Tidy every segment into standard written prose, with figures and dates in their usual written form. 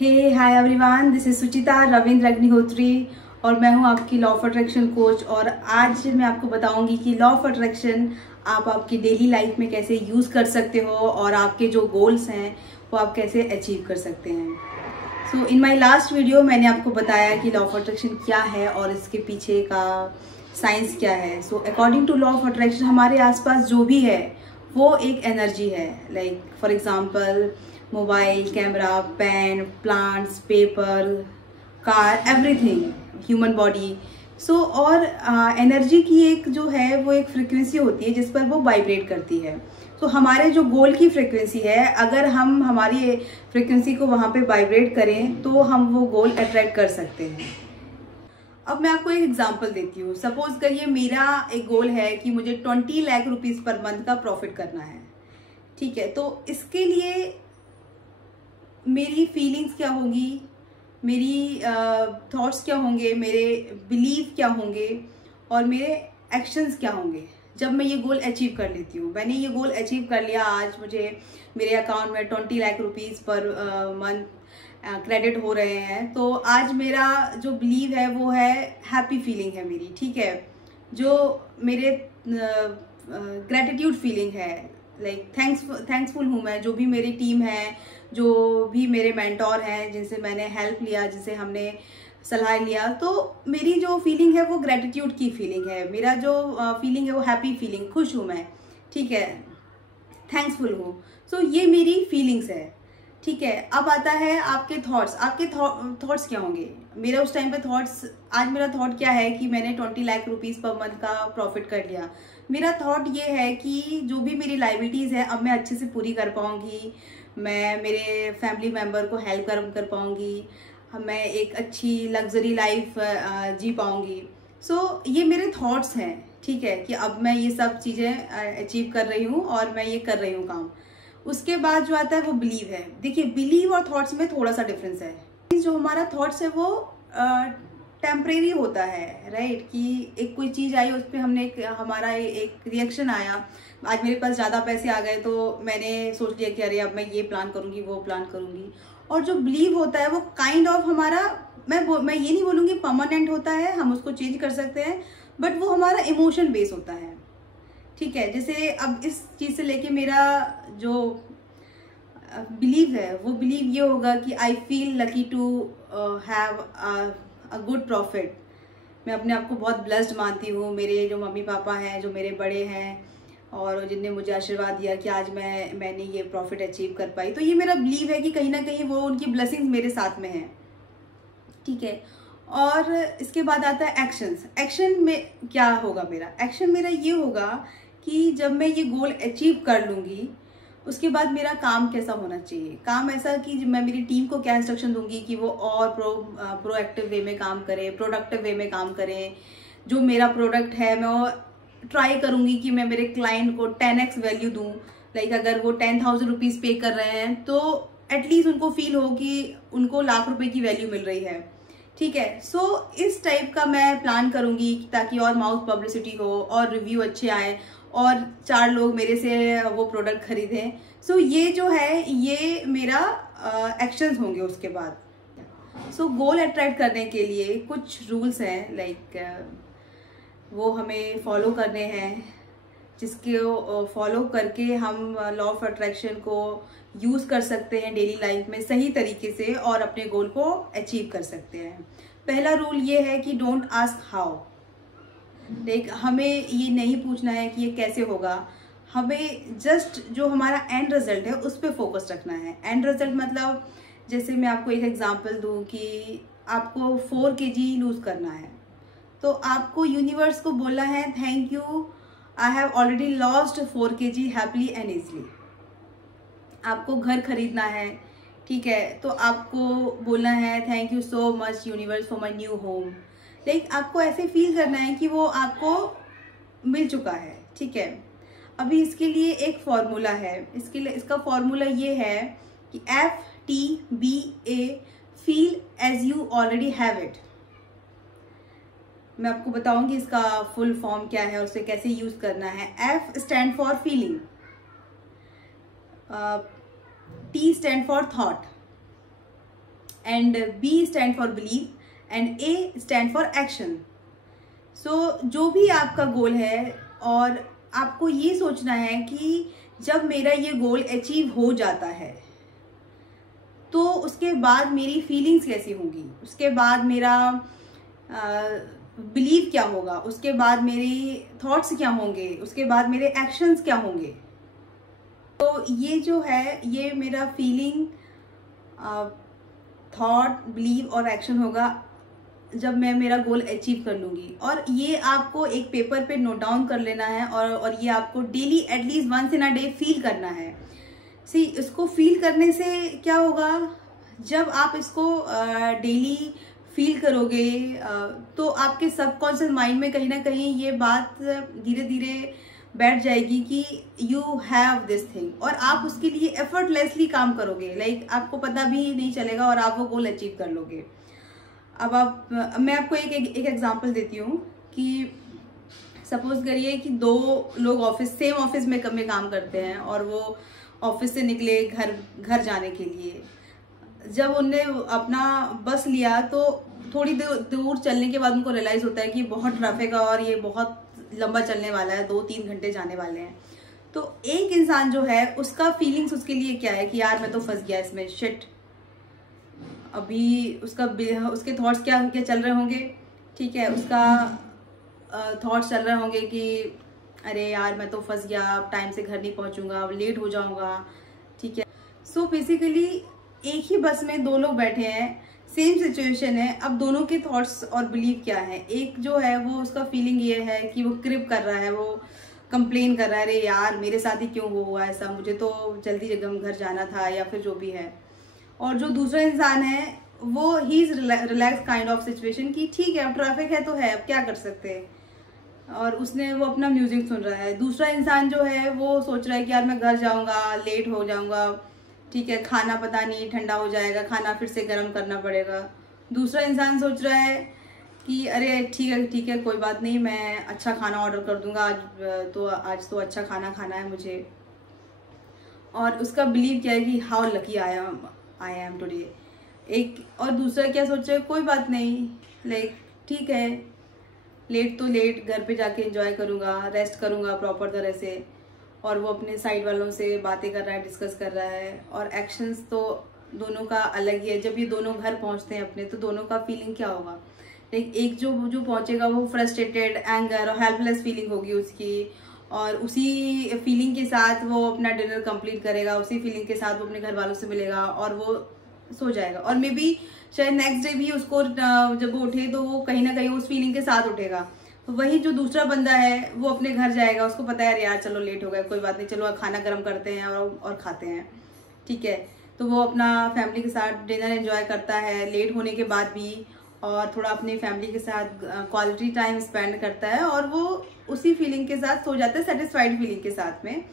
Hey hi everyone, this is Suchita Ravindra Agnihotri और मैं हूं आपकी लॉ ऑफ अट्रैक्शन कोच। और आज मैं आपको बताऊंगी कि लॉ ऑफ अट्रैक्शन आप आपकी डेली लाइफ में कैसे यूज़ कर सकते हो और आपके जो गोल्स हैं वो आप कैसे अचीव कर सकते हैं। सो इन माय लास्ट वीडियो मैंने आपको बताया कि लॉ ऑफ अट्रैक्शन क्या है और इसके पीछे का साइंस क्या है। So according to law of attraction हमारे आसपास जो भी है वो एक एनर्जी है। Like for example mobile, camera, pen, plants, paper, car, everything, human body. So और एनर्जी की एक जो है वो एक फ्रिक्वेंसी होती है जिस पर वो वाइब्रेट करती है। तो हमारे जो गोल की फ्रिक्वेंसी है, अगर हम हमारी फ्रिक्वेंसी को वहाँ पे वाइब्रेट करें तो हम वो गोल अट्रैक्ट कर सकते हैं। अब मैं आपको एक एग्जांपल देती हूँ। सपोज करिए मेरा एक गोल है कि मुझे 20 लाख रुपीज़ पर मंथ का प्रॉफिट करना है, ठीक है। तो इसके लिए मेरी फीलिंग्स क्या होगी, मेरी थॉट्स क्या होंगे, मेरे बिलीव क्या होंगे और मेरे एक्शंस क्या होंगे जब मैं ये गोल अचीव कर लेती हूँ। मैंने ये गोल अचीव कर लिया, आज मुझे मेरे अकाउंट में 20 lakh rupees per month credit हो रहे हैं। तो आज मेरा जो बिलीव है वो है हैप्पी फीलिंग है मेरी, ठीक है। जो मेरे ग्रेटिट्यूड फीलिंग है, लाइक थैंक्सफुल हूँ मैं, जो भी मेरी टीम है, जो भी मेरे मेंटोर हैं जिनसे मैंने हेल्प लिया, जिनसे हमने सलाह लिया। तो मेरी जो फीलिंग है वो ग्रेटिट्यूड की फीलिंग है। मेरा जो फीलिंग है वो हैप्पी फीलिंग, खुश हूँ मैं, ठीक है, थैंक्सफुल हूँ। सो ये मेरी फीलिंग्स है, ठीक है। अब आता है आपके थॉट्स। आपके थॉट्स क्या होंगे? मेरा उस टाइम पे थॉट्स, आज मेरा थॉट क्या है कि मैंने 20 लाख रुपीज़ पर मंथ का प्रॉफिट कर लिया। मेरा थॉट ये है कि जो भी मेरी लाइबिलिटीज़ है अब मैं अच्छे से पूरी कर पाऊँगी, मैं मेरे फैमिली मेम्बर को हेल्प कर पाऊँगी, मैं एक अच्छी लग्जरी लाइफ जी पाऊँगी। सो ये मेरे थॉट्स हैं, ठीक है, कि अब मैं ये सब चीज़ें अचीव कर रही हूँ और मैं ये कर रही हूँ काम। उसके बाद जो आता है वो बिलीव है। देखिए, बिलीव और थॉट्स में थोड़ा सा डिफरेंस है। जो हमारा थॉट्स है वो टेम्परेरी होता है, राइट, कि एक कोई चीज़ आई, उस पर हमने हमारा एक रिएक्शन आया। आज मेरे पास ज़्यादा पैसे आ गए तो मैंने सोच लिया कि अरे अब मैं ये प्लान करूँगी, वो प्लान करूँगी। और जो बिलीव होता है वो काइंड ऑफ हमारा, मैं ये नहीं बोलूँगी परमानेंट होता है, हम उसको चेंज कर सकते हैं, बट वो हमारा इमोशन बेस होता है, ठीक है। जैसे अब इस चीज़ से लेके मेरा जो बिलीव है वो बिलीव ये होगा कि I feel lucky to have a good profit. मैं अपने आप को बहुत ब्लेस्ड मानती हूँ। मेरे जो मम्मी पापा हैं, जो मेरे बड़े हैं और जिनने मुझे आशीर्वाद दिया कि आज मैंने ये प्रॉफिट अचीव कर पाई। तो ये मेरा बिलीव है कि कहीं ना कहीं वो उनकी ब्लेसिंग्स मेरे साथ में है, ठीक है। और इसके बाद आता है एक्शंस। एक्शन में क्या होगा मेरा? एक्शन मेरा ये होगा कि जब मैं ये गोल अचीव कर लूँगी उसके बाद मेरा काम कैसा होना चाहिए। काम ऐसा कि मैं मेरी टीम को क्या इंस्ट्रक्शन दूंगी कि वो और प्रोएक्टिव वे में काम करें, प्रोडक्टिव वे में काम करें। जो मेरा प्रोडक्ट है मैं वो ट्राई करूँगी कि मैं मेरे क्लाइंट को 10x वैल्यू दूँ। लाइक अगर वो 10,000 रुपीज़ पे कर रहे हैं तो एटलीस्ट उनको फील हो कि उनको लाख रुपए की वैल्यू मिल रही है, ठीक है। सो इस टाइप का मैं प्लान करूँगी ताकि और माउथ पब्लिसिटी हो और रिव्यू अच्छे आए और 4 लोग मेरे से वो प्रोडक्ट खरीदें। सो ये जो है ये मेरा एक्शंस होंगे उसके बाद। सो गोल अट्रैक्ट करने के लिए कुछ रूल्स हैं, लाइक वो हमें फॉलो करने हैं, जिसके फॉलो करके हम लॉ ऑफ अट्रैक्शन को यूज़ कर सकते हैं डेली लाइफ में सही तरीके से और अपने गोल को अचीव कर सकते हैं। पहला रूल ये है कि डोंट आस्क हाउ। लाइक हमें ये नहीं पूछना है कि ये कैसे होगा, हमें जस्ट जो हमारा एंड रिजल्ट है उस पर फोकस रखना है। एंड रिजल्ट मतलब, जैसे मैं आपको एक एग्जांपल दूं कि आपको 4 kg लूज़ करना है तो आपको यूनिवर्स को बोलना है thank you, I have already lost 4 kg happily and easily. आपको घर खरीदना है, ठीक है, तो आपको बोलना है thank you so much universe for my new home. Like आपको ऐसे फील करना है कि वो आपको मिल चुका है, ठीक है। अभी इसके लिए एक फॉर्मूला है। इसका फॉर्मूला ये है कि FTBA, feel as you already have it. मैं आपको बताऊंगी इसका फुल फॉर्म क्या है और उसे कैसे यूज करना है। F stand for feeling, T stand for thought, and B stand for belief and A stand for action. So जो भी आपका गोल है और आपको ये सोचना है कि जब मेरा ये गोल अचीव हो जाता है तो उसके बाद मेरी फीलिंग्स कैसी होंगी, उसके बाद मेरा बिलीव क्या होगा, उसके बाद मेरी थॉट्स क्या होंगे, उसके बाद मेरे एक्शंस क्या होंगे। तो ये जो है ये मेरा फीलिंग, थॉट, बिलीव और एक्शन होगा जब मैं मेरा गोल अचीव कर लूँगी। और ये आपको एक पेपर पे नोट डाउन कर लेना है और ये आपको daily at least once in a day feel करना है। सी इसको फील करने से क्या होगा, जब आप इसको डेली फील करोगे तो आपके सबकॉन्शियस माइंड में कहीं ना कहीं ये बात धीरे धीरे बैठ जाएगी कि यू हैव दिस थिंग, और आप उसके लिए एफर्टलेसली काम करोगे। लाइक आपको पता भी नहीं चलेगा और आप वो गोल अचीव कर लोगे। अब मैं आपको एक एग्जांपल देती हूँ कि सपोज करिए कि दो लोग सेम ऑफिस में काम करते हैं और वो ऑफिस से निकले घर जाने के लिए। जब उनने अपना बस लिया तो थोड़ी दूर चलने के बाद उनको रियलाइज होता है कि बहुत ट्रैफिक है और ये बहुत लंबा चलने वाला है, 2-3 घंटे जाने वाले हैं। तो एक इंसान जो है उसका फीलिंग्स उसके लिए क्या है कि यार मैं तो फंस गया इसमें, शिट। अभी उसके थॉट्स क्या चल रहे होंगे, ठीक है, उसका थॉट्स चल रहे होंगे कि अरे यार मैं तो फंस गया, अब टाइम से घर नहीं पहुंचूंगा, अब लेट हो जाऊंगा, ठीक है। सो बेसिकली एक ही बस में दो लोग बैठे हैं, सेम सिचुएशन है। अब दोनों के थॉट्स और बिलीव क्या है, एक जो है वो उसका फीलिंग ये है कि वो क्रिप कर रहा है, वो कंप्लेन कर रहा है, अरे यार मेरे साथ ही क्यों हुआ ऐसा, मुझे तो जल्दी घर जाना था, या फिर जो भी है। और जो दूसरा इंसान है वो he is relax kind of situation कि ठीक है अब ट्रैफिक है तो है, अब क्या कर सकते हैं, और उसने वो अपना म्यूजिक सुन रहा है। दूसरा इंसान जो है वो सोच रहा है कि यार मैं घर जाऊंगा, लेट हो जाऊंगा, ठीक है, खाना पता नहीं ठंडा हो जाएगा, खाना फिर से गर्म करना पड़ेगा। दूसरा इंसान सोच रहा है कि अरे ठीक है कोई बात नहीं, मैं अच्छा खाना ऑर्डर कर दूंगा, आज तो अच्छा खाना खाना है मुझे। और उसका बिलीव क्या है कि how lucky I am today. एक और दूसरा क्या सोच रहा है, कोई बात नहीं, लाइक ठीक है, लेट तो लेट, घर पे जाके एंजॉय करूँगा, रेस्ट करूँगा प्रॉपर तरह से। और वो अपने साइड वालों से बातें कर रहा है, डिस्कस कर रहा है। और एक्शंस तो दोनों का अलग ही है। जब ये दोनों घर पहुंचते हैं अपने, तो दोनों का फीलिंग क्या होगा, लाइक एक जो पहुंचेगा वो फ्रस्ट्रेटेड, एंगर और हेल्पलेस फीलिंग होगी उसकी, और उसी फीलिंग के साथ वो अपना डिनर कंप्लीट करेगा, उसी फीलिंग के साथ वो अपने घर वालों से मिलेगा और वो सो जाएगा। और मे बी शायद नेक्स्ट डे भी उसको जब वो उठे तो वो कहीं ना कहीं उस फीलिंग के साथ उठेगा। वही जो दूसरा बंदा है वो अपने घर जाएगा, उसको पता है यार चलो लेट हो गया, कोई बात नहीं, चलो खाना गर्म करते हैं और खाते हैं, ठीक है। तो वो अपना फैमिली के साथ डिनर एंजॉय करता है लेट होने के बाद भी, और थोड़ा अपनी फैमिली के साथ क्वालिटी टाइम स्पेंड करता है, और वो उसी फीलिंग के साथ सो जाता है, सेटिस्फाइड फीलिंग के साथ में,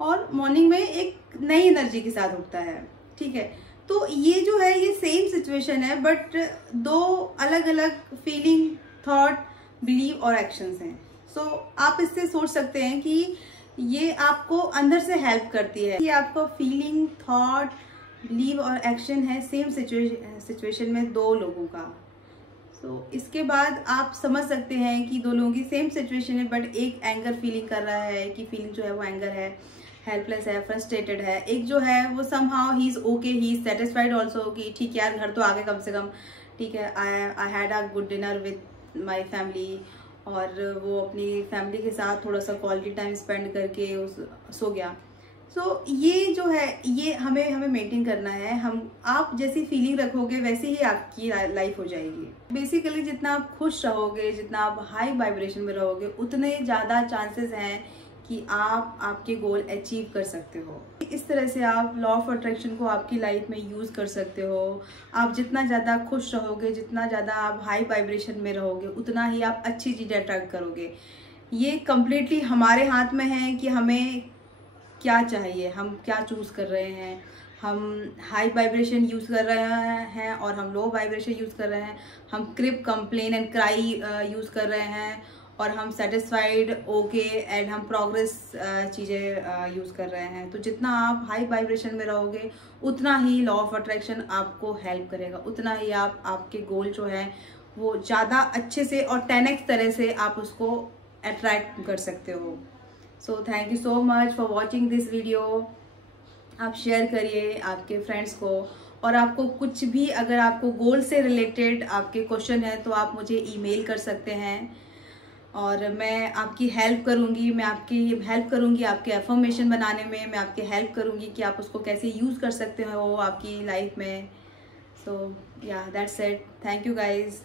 और मॉर्निंग में एक नई एनर्जी के साथ उठता है, ठीक है। तो ये जो है ये सेम सिचुएशन है, बट दो अलग अलग फीलिंग, थॉट, बिलीव और एक्शंस हैं। सो आप इससे सोच सकते हैं कि ये आपको अंदर से हेल्प करती है। ये आपका फीलिंग, थॉट, बिलीव और एक्शन है सेम सिचुएशन में दो लोगों का। सो इसके बाद आप समझ सकते हैं कि दो लोगों की सेम सिचुएशन है, बट एक एंगर फीलिंग कर रहा है कि फीलिंग जो है वो एंगर है, हेल्पलेस है, फ्रस्ट्रेटेड है। एक जो है वो somehow he is okay, he is satisfied also कि ठीक है यार घर तो आगे कम से कम, ठीक है, I had a good dinner with my family, और वो अपनी फैमिली के साथ थोड़ा सा क्वालिटी टाइम स्पेंड करके सो गया। सो ये जो है ये हमें मेंटेन करना है। आप जैसी फीलिंग रखोगे वैसे ही आपकी लाइफ हो जाएगी। बेसिकली जितना आप खुश रहोगे, जितना आप हाई वाइब्रेशन में रहोगे, उतने ज़्यादा चांसेस हैं कि आप आपके गोल अचीव कर सकते हो। इस तरह से आप लॉ ऑफ अट्रैक्शन को आपकी लाइफ में यूज़ कर सकते हो। आप जितना ज़्यादा खुश रहोगे, जितना ज़्यादा आप हाई वाइब्रेशन में रहोगे, उतना ही आप अच्छी चीज़ें अट्रैक्ट करोगे। ये कम्प्लीटली हमारे हाथ में है कि हमें क्या चाहिए, हम क्या चूज़ कर रहे हैं। हम हाई वाइब्रेशन यूज़ कर रहे हैं और हम लो वाइब्रेशन यूज़ कर रहे हैं। हम क्रिप, कंप्लेन एंड क्राई यूज़ कर रहे हैं, और हम सेटिस्फाइड ओके एंड हम प्रोग्रेस चीज़ें यूज़ कर रहे हैं। तो जितना आप हाई वाइब्रेशन में रहोगे उतना ही लॉ ऑफ अट्रैक्शन आपको हेल्प करेगा, उतना ही आप आपके गोल जो है वो ज़्यादा अच्छे से और 10x तरह से आप उसको अट्रैक्ट कर सकते हो। So thank you so much for watching this video. आप शेयर करिए आपके फ्रेंड्स को, और आपको कुछ भी अगर आपको गोल से रिलेटेड आपके क्वेश्चन है तो आप मुझे ईमेल कर सकते हैं और मैं आपकी हेल्प करूंगी। मैं आपकी हेल्प करूंगी आपके अफर्मेशन बनाने में, मैं आपकी हेल्प करूंगी कि आप उसको कैसे यूज़ कर सकते हो आपकी लाइफ में। सो या that's it. Thank you guys.